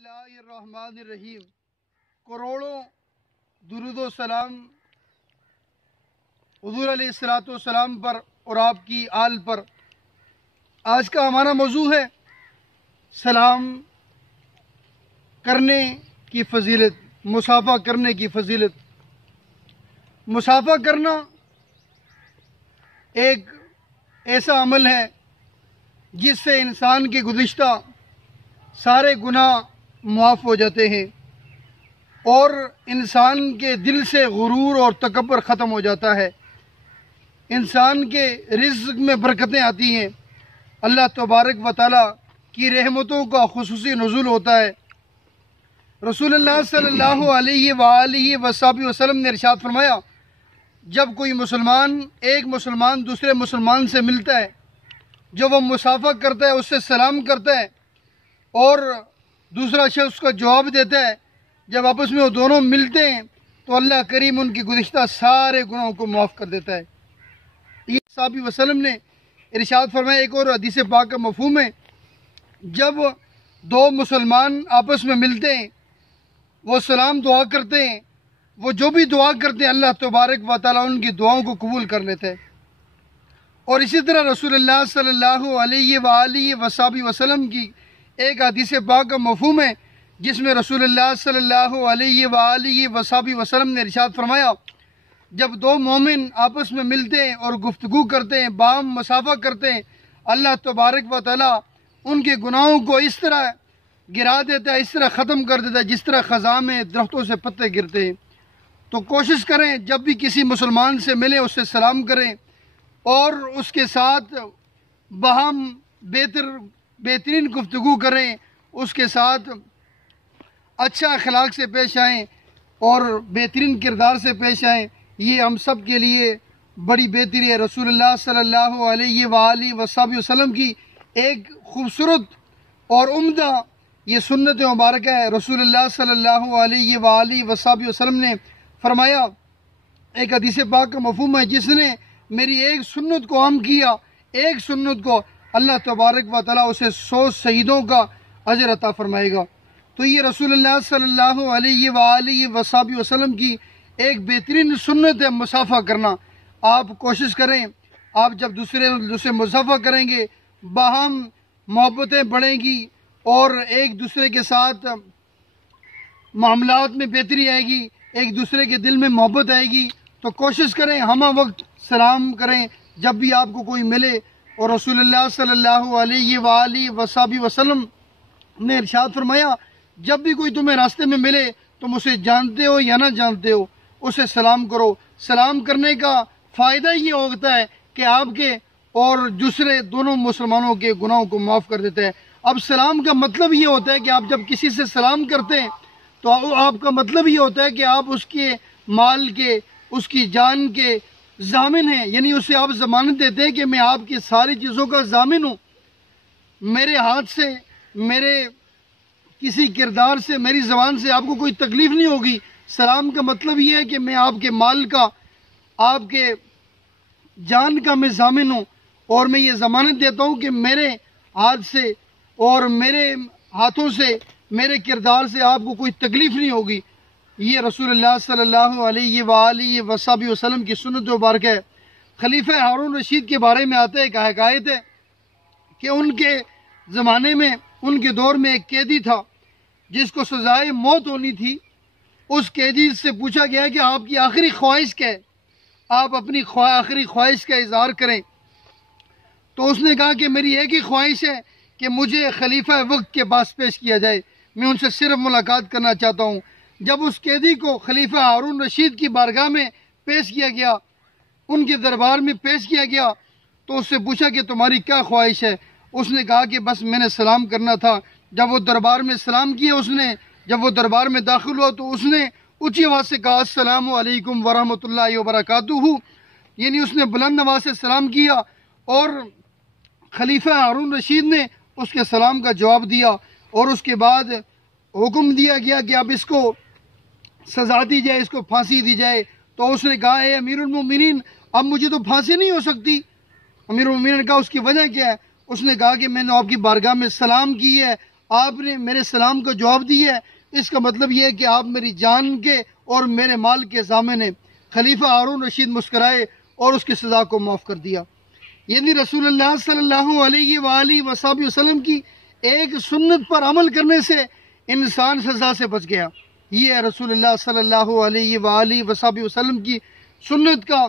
اللہ الرحمن الرحیم۔ کروڑوں درود و سلام حضور علیہ السلام پر اور آپ کی آل پر۔ آج کا ہمارا موضوع ہے سلام کرنے کی فضیلت، مصافحہ کرنے کی فضیلت۔ مصافحہ کرنا ایک ایسا عمل ہے جس سے انسان کے گزشتہ سارے گناہ معاف ہو جاتے ہیں اور انسان کے دل سے غرور اور تکبر ختم ہو جاتا ہے، انسان کے رزق میں برکتیں آتی ہیں، اللہ تبارک و تعالیٰ کی رحمتوں کا خصوصی نزول ہوتا ہے۔ رسول اللہ صلی اللہ علیہ وآلہ وسلم نے ارشاد فرمایا، جب کوئی مسلمان ایک مسلمان دوسرے مسلمان سے ملتا ہے، جب وہ مصافحہ کرتا ہے، اس سے سلام کرتا ہے اور دوسرا شخص کا جواب دیتا ہے، جب آپس میں وہ دونوں ملتے ہیں تو اللہ کریم ان کی گزشتہ سارے گناہوں کو معاف کر دیتا ہے۔ یہ صحابی وسلم نے ارشاد فرمایا، ایک اور حدیث پاک کا مفہوم ہے، جب دو مسلمان آپس میں ملتے ہیں، وہ سلام دعا کرتے ہیں، وہ جو بھی دعا کرتے ہیں اللہ تبارک و تعالیٰ ان کی دعاؤں کو قبول کر لیتے ہیں۔ اور اسی طرح رسول اللہ صلی اللہ علیہ وآلہ وسلم کی ایک حدیث پاک کا مفہوم ہے جس میں رسول اللہ صلی اللہ علیہ وآلہ وسلم نے ارشاد فرمایا، جب دو مومن آپس میں ملتے ہیں اور گفتگو کرتے ہیں، باہم مصافحہ کرتے ہیں، اللہ تبارک و تعالیٰ ان کے گناہوں کو اس طرح گرا دیتا ہے، اس طرح ختم کر دیتا ہے جس طرح خزاں میں درختوں سے پتے گرتے ہیں۔ تو کوشش کریں جب بھی کسی مسلمان سے ملیں اس سے سلام کریں اور اس کے ساتھ باہم بہترین گفتگو کریں، اس کے ساتھ اچھا اخلاق سے پیش آئیں اور بہترین کردار سے پیش آئیں۔ یہ ہم سب کے لیے بڑی بہتری ہے۔ رسول اللہ صلی اللہ علیہ وآلہ وسلم کی ایک خوبصورت اور عمدہ یہ سنت مبارکہ ہے۔ رسول اللہ صلی اللہ علیہ وآلہ وسلم نے فرمایا، ایک حدیث پاک کا مفہوم ہے، جس نے میری ایک سنت کو عام کیا، ایک سنت کو، اللہ تبارک و تعالیٰ اسے 100 شہیدوں کا اجر عطا فرمائے گا۔ تو یہ رسول اللہ صلی اللہ علیہ وآلہ وسلم کی ایک بہترین سنت ہے مصافحہ کرنا۔ آپ کوشش کریں، آپ جب دوسرے مصافحہ کریں گے، باہم محبتیں بڑھیں گی اور ایک دوسرے کے ساتھ معاملات میں بہتری آئے گی، ایک دوسرے کے دل میں محبت آئے گی۔ تو کوشش کریں ہمہ وقت سلام کریں جب بھی آپ کو کوئی ملے۔ اور رسول اللہ صلی اللہ علیہ وآلہ وسلم نے ارشاد فرمایا، جب بھی کوئی تمہیں راستے میں ملے تم اسے جانتے ہو یا نہ جانتے ہو، اسے سلام کرو۔ سلام کرنے کا فائدہ یہ ہوتا ہے کہ آپ کے اور دوسرے دونوں مسلمانوں کے گناہوں کو معاف کر دیتا ہے۔ اب سلام کا مطلب یہ ہوتا ہے کہ آپ جب کسی سے سلام کرتے ہیں تو آپ کا مطلب یہ ہوتا ہے کہ آپ اس کے مال کے، اس کی جان کے ضامن ہیں، یعنی اسے آپ ضمانت دیتے ہیں کہ میں آپ کی ساری چیزوں کا ضامن ہوں، میرے ہاتھ سے، میرے کسی کردار سے، میری زبان سے آپ کو کوئی تکلیف نہیں ہوگی۔ سلام کا مطلب یہ ہے کہ میں آپ کے مال کا، آپ کے جان کا میں ضامن ہوں اور میں یہ ضمانت دیتا ہوں کہ میرے ہاتھ سے اور میرے ہاتھوں سے، میرے کردار سے آپ کو کوئی تکلیف نہیں ہوگی۔ یہ رسول اللہ صلی اللہ علیہ وآلہ وسلم کی سنت مبارکہ ہے۔ خلیفہ ہارون رشید کے بارے میں آتا ہے، ایک حکایت ہے کہ ان کے زمانے میں، ان کے دور میں ایک قیدی تھا جس کو سزائے موت ہونی تھی۔ اس قیدی سے پوچھا گیا کہ آپ کی آخری خواہش کیا ہے، آپ اپنی آخری خواہش کا اظہار کریں۔ تو اس نے کہا کہ میری ایک ہی خواہش ہے کہ مجھے خلیفہ وقت کے پاس پیش کیا جائے، میں ان سے صرف ملاقات کرنا چاہتا ہوں۔ جب اس قیدی کو خلیفہ ہارون رشید کی بارگاہ میں پیش کیا گیا، ان کے دربار میں پیش کیا گیا، تو اس سے پوچھا کہ تمہاری کیا خواہش ہے؟ اس نے کہا کہ بس میں نے سلام کرنا تھا۔ جب وہ دربار میں سلام کیا، جب وہ دربار میں داخل ہوا تو اس نے اونچی آواز سے کہا، السلام علیکم ورحمۃ اللہ وبرکاتہ، یعنی اس نے بلند آواز سے سلام کیا اور خلیفہ ہارون رشید نے اس کے سلام کا جواب دیا اور اس کے بعد حکم دیا گیا کہ اب اس کو سزا دی جائے، اس کو پھانسی دی جائے۔ تو اس نے کہا، اے امیر المومنین، اب مجھے تو پھانسی نہیں ہو سکتی۔ امیر المومنین نے کہا، اس کی وجہ کیا ہے؟ اس نے کہا کہ میں نے آپ کی بارگاہ میں سلام کی ہے، آپ نے میرے سلام کا جواب دیا ہے، اس کا مطلب یہ ہے کہ آپ میری جان کے اور میرے مال کے ضامن ہیں۔ خلیفہ ہارون رشید مسکرائے اور اس کی سزا کو معاف کر دیا۔ یعنی رسول اللہ صلی اللہ علیہ وآلہ وسلم کی ایک سنت پر عمل کرنے سے انسان سزا سے بچ گیا۔ یہ ہے رسول اللہ صلی اللہ علیہ وآلہ وسلم کی سنت کا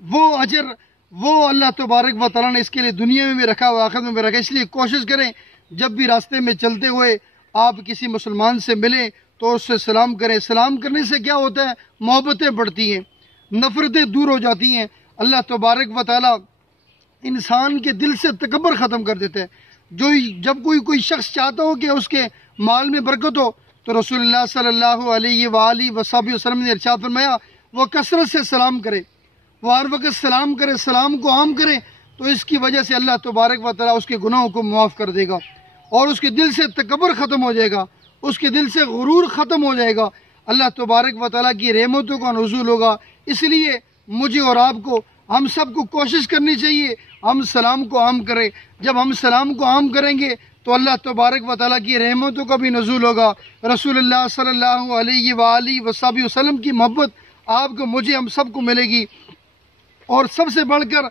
وہ اجر، وہ اللہ تبارک و تعالیٰ نے اس کے لیے دنیا میں بھی رکھا اور آخرت میں بھی رکھا۔ اس لیے کوشش کریں جب بھی راستے میں چلتے ہوئے آپ کسی مسلمان سے ملیں تو اس سے سلام کریں۔ سلام کرنے سے کیا ہوتا ہے؟ محبتیں بڑھتی ہیں، نفرتیں دور ہو جاتی ہیں۔ اللہ تبارک و تعالیٰ انسان کے دل سے تکبر ختم کر دیتے ہیں۔ جب کوئی شخص چاہتا ہو کہ اس کے مال میں برکت ہو تو رسول اللہ صلی اللہ علیہ وآلہ وسلم نے ارشاد فرمایا وہ کثرت سے سلام کرے، وہ ہر وقت سلام کرے، سلام کو عام کرے، تو اس کی وجہ سے اللہ تبارک و تعالیٰ اس کے گناہوں کو معاف کر دے گا اور اس کے دل سے تکبر ختم ہو جائے گا، اس کے دل سے غرور ختم ہو جائے گا، اللہ تبارک و تعالیٰ کی رحمتوں کا نزول ہوگا۔ اس لیے مجھے اور آپ کو، ہم سب کو کوشش کرنی چاہیے ہم سلام کو عام کریں۔ جب ہم سلام کو عام کریں گے تو اللہ تبارک و تعالیٰ کی رحمتوں کا بھی نزول ہوگا۔ رسول اللہ صلی اللہ علیہ وآلہ وسلم کی محبت آپ کو، مجھے، ہم سب کو ملے گی۔ اور سب سے بڑھ کر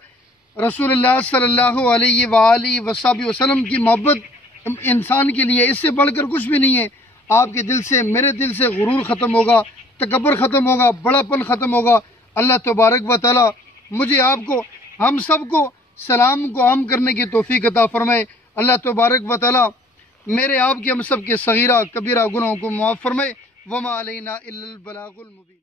رسول اللہ صلی اللہ علیہ وآلہ وسلم کی محبت انسان کے لیے اس سے بڑھ کر کچھ بھی نہیں ہے۔ آپ کے دل سے، میرے دل سے غرور ختم ہوگا، تکبر ختم ہوگا، بڑا پن ختم ہوگا۔ اللہ تبارک و تعالیٰ مجھے، آپ کو، ہم سب کو سلام کو عام کرنے کی توفیق عطا فرمائے۔ اللہ تبارک و تعالیٰ میرے، آپ کے، ہم سب کے صغیرہ کبیرہ گناہوں کو معاف فرمائے۔ وما علینا الا البلاغ المبین۔